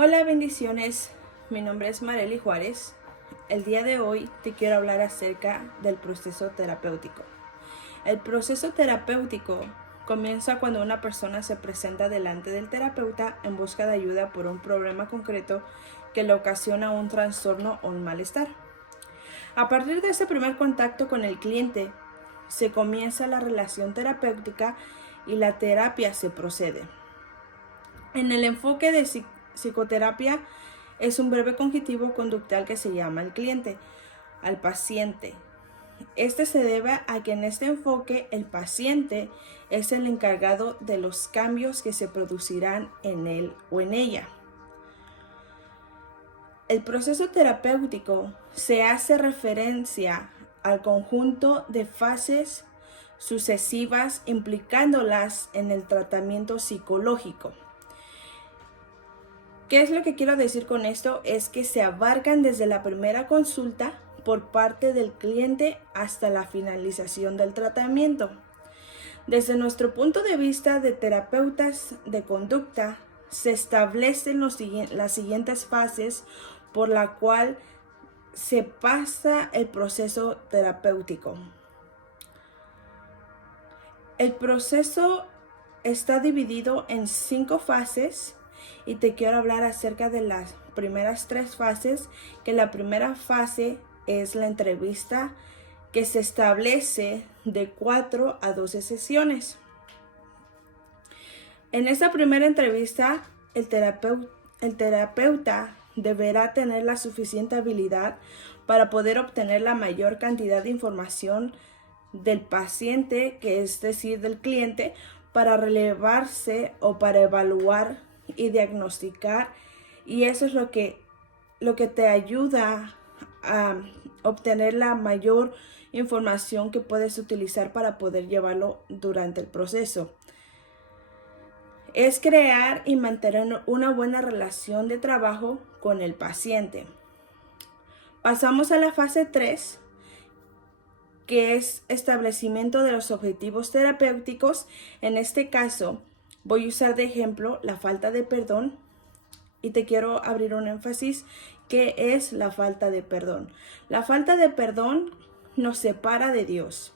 Hola, bendiciones. Mi nombre es Marely Juárez. El día de hoy te quiero hablar acerca del proceso terapéutico. El proceso terapéutico comienza cuando una persona se presenta delante del terapeuta en busca de ayuda por un problema concreto que le ocasiona un trastorno o un malestar. A partir de ese primer contacto con el cliente, se comienza la relación terapéutica y la terapia se procede. En el enfoque de psicoterapia es un breve cognitivo conductual que se llama al cliente, al paciente. Este se debe a que en este enfoque el paciente es el encargado de los cambios que se producirán en él o en ella. El proceso terapéutico se hace referencia al conjunto de fases sucesivas implicándolas en el tratamiento psicológico. ¿Qué es lo que quiero decir con esto? Es que se abarcan desde la primera consulta por parte del cliente hasta la finalización del tratamiento. Desde nuestro punto de vista de terapeutas de conducta, se establecen las siguientes fases por la cual se pasa el proceso terapéutico. El proceso está dividido en 5 fases y te quiero hablar acerca de las primeras 3 fases, que la primera fase es la entrevista, que se establece de 4 a 12 sesiones. En esta primera entrevista, el terapeuta deberá tener la suficiente habilidad para poder obtener la mayor cantidad de información del paciente, que es decir, del cliente, para relevarse o para evaluar y diagnosticar, y eso es lo que te ayuda a obtener la mayor información que puedes utilizar para poder llevarlo durante el proceso. Es crear y mantener una buena relación de trabajo con el paciente. Pasamos a la fase 3, que es establecimiento de los objetivos terapéuticos. En este caso, voy a usar de ejemplo la falta de perdón y te quiero abrir un énfasis. ¿Qué es la falta de perdón? La falta de perdón nos separa de Dios.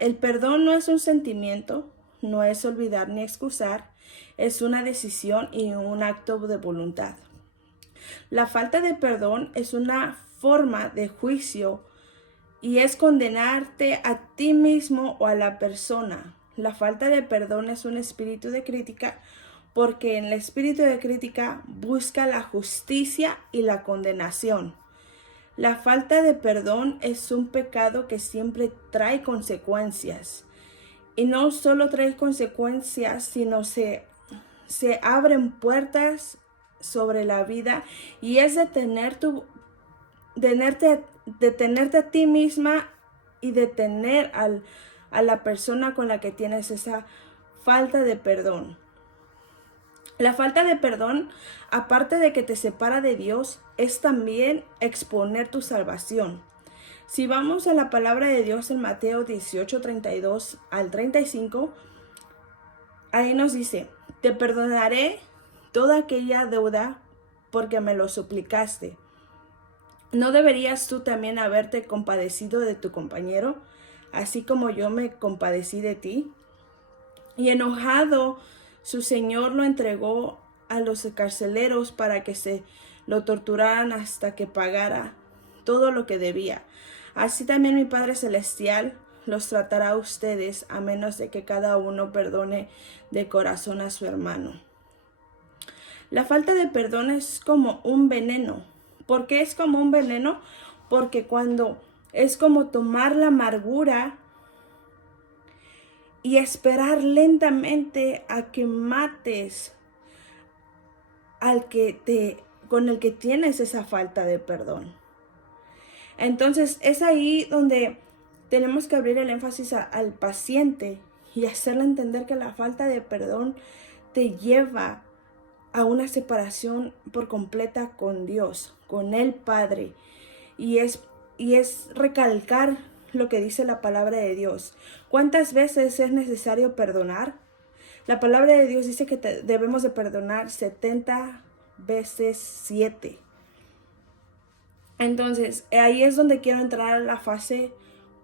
El perdón no es un sentimiento, no es olvidar ni excusar, es una decisión y un acto de voluntad. La falta de perdón es una forma de juicio y es condenarte a ti mismo o a la persona. La falta de perdón es un espíritu de crítica, porque en el espíritu de crítica busca la justicia y la condenación. La falta de perdón es un pecado que siempre trae consecuencias. Y no solo trae consecuencias, sino se abren puertas sobre la vida, y es detenerte a ti misma y detener a la persona con la que tienes esa falta de perdón. La falta de perdón, aparte de que te separa de Dios, es también exponer tu salvación. Si vamos a la palabra de Dios en Mateo 18, 32 al 35, ahí nos dice: te perdonaré toda aquella deuda porque me lo suplicaste. ¿No deberías tú también haberte compadecido de tu compañero, así como yo me compadecí de ti? Y enojado, su señor lo entregó a los carceleros para que se lo torturaran hasta que pagara todo lo que debía. Así también mi Padre Celestial los tratará a ustedes, a menos de que cada uno perdone de corazón a su hermano. La falta de perdón es como un veneno. ¿Por qué es como un veneno? Porque cuando es como tomar la amargura y esperar lentamente a que mates con el que tienes esa falta de perdón. Entonces es ahí donde tenemos que abrir el énfasis al paciente y hacerle entender que la falta de perdón te lleva a una separación por completa con Dios, con el Padre. Y es recalcar lo que dice la palabra de Dios. ¿Cuántas veces es necesario perdonar? La palabra de Dios dice que debemos de perdonar 70 veces 7. Entonces, ahí es donde quiero entrar a la fase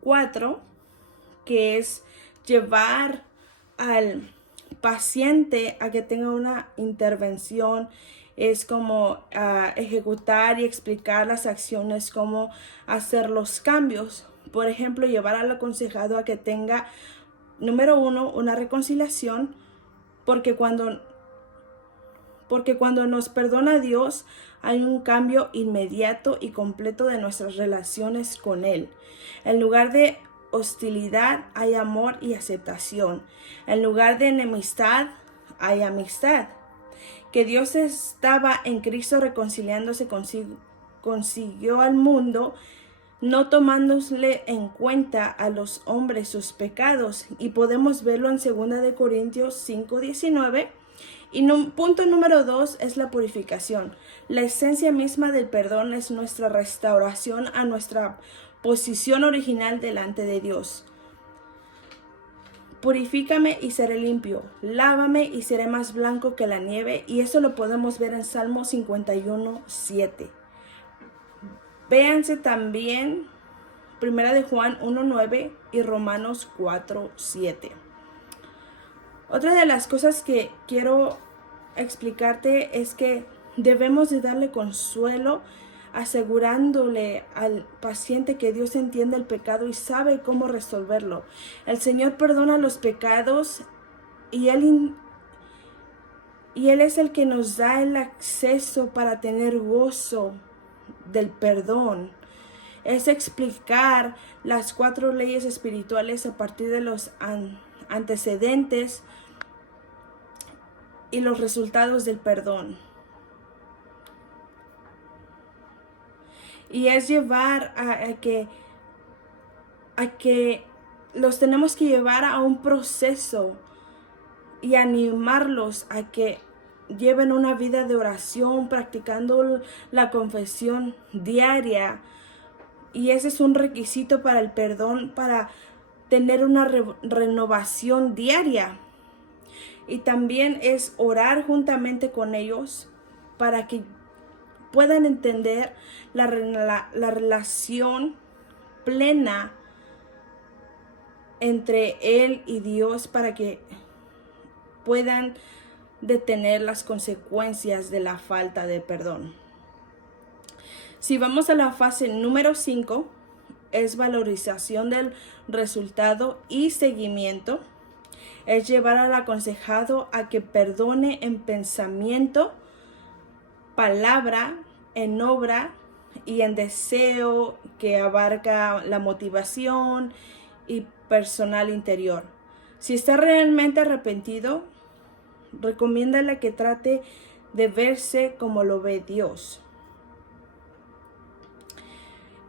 4, que es llevar al paciente a que tenga una intervención. Es como ejecutar y explicar las acciones, cómo hacer los cambios. Por ejemplo, llevar al aconsejado a que tenga, número 1, una reconciliación, porque cuando nos perdona Dios, hay un cambio inmediato y completo de nuestras relaciones con Él. En lugar de hostilidad, hay amor y aceptación. En lugar de enemistad, hay amistad. Que Dios estaba en Cristo reconciliándose consiguió al mundo, no tomándole en cuenta a los hombres sus pecados. Y podemos verlo en 2 Corintios 5:19. Y punto número 2 es la purificación. La esencia misma del perdón es nuestra restauración a nuestra posición original delante de Dios. Purifícame y seré limpio, lávame y seré más blanco que la nieve. Y eso lo podemos ver en Salmo 51:7. Véanse también 1 de Juan 1:9 y Romanos 4:7. Otra de las cosas que quiero explicarte es que debemos de darle consuelo, asegurándole al paciente que Dios entiende el pecado y sabe cómo resolverlo. El Señor perdona los pecados y Él es el que nos da el acceso para tener gozo del perdón. Es explicar las 4 leyes espirituales a partir de los antecedentes y los resultados del perdón. Y es llevar a que los tenemos que llevar a un proceso y animarlos a que lleven una vida de oración, practicando la confesión diaria. Y ese es un requisito para el perdón, para tener una renovación diaria. Y también es orar juntamente con ellos para que puedan entender la relación plena entre Él y Dios, para que puedan detener las consecuencias de la falta de perdón. Si vamos a la fase número 5, es valorización del resultado y seguimiento. Es llevar al aconsejado a que perdone en pensamiento, palabra, en obra y en deseo, que abarca la motivación y personal interior. Si está realmente arrepentido, recomiéndale que trate de verse como lo ve Dios.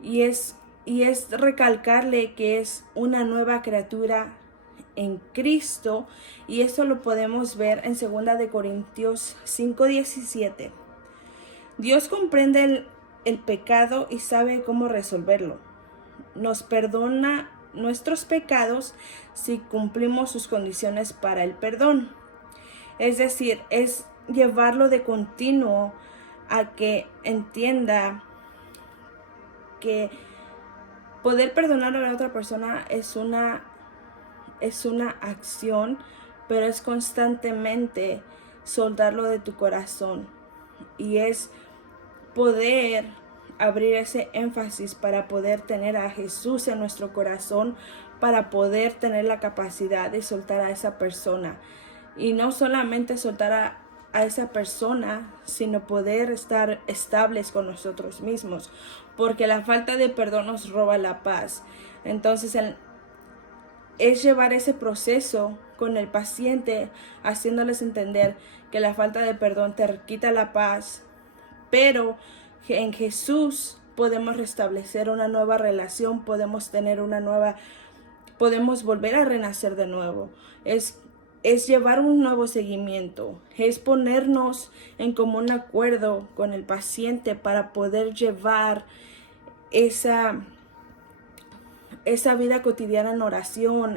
Y es recalcarle que es una nueva criatura en Cristo, y eso lo podemos ver en 2 Corintios 5:17. Dios comprende el pecado y sabe cómo resolverlo. Nos perdona nuestros pecados si cumplimos sus condiciones para el perdón. Es decir, es llevarlo de continuo a que entienda que poder perdonar a la otra persona es una acción, pero es constantemente soltarlo de tu corazón. Y es poder abrir ese énfasis para poder tener a Jesús en nuestro corazón, para poder tener la capacidad de soltar a esa persona. Y no solamente soltar a esa persona, sino poder estar estables con nosotros mismos, porque la falta de perdón nos roba la paz. Entonces es llevar ese proceso con el paciente, haciéndoles entender que la falta de perdón te quita la paz, pero en Jesús podemos restablecer una nueva relación, podemos volver a renacer de nuevo. Es llevar un nuevo seguimiento, es ponernos en común acuerdo con el paciente para poder llevar esa esa vida cotidiana en oración,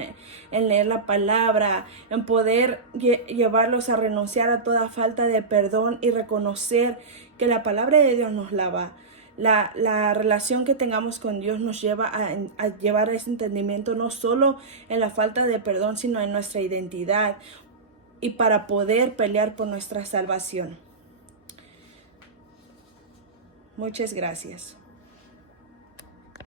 en leer la palabra, en poder llevarlos a renunciar a toda falta de perdón y reconocer que la palabra de Dios nos lava. La relación que tengamos con Dios nos lleva a llevar ese entendimiento no solo en la falta de perdón, sino en nuestra identidad y para poder pelear por nuestra salvación. Muchas gracias.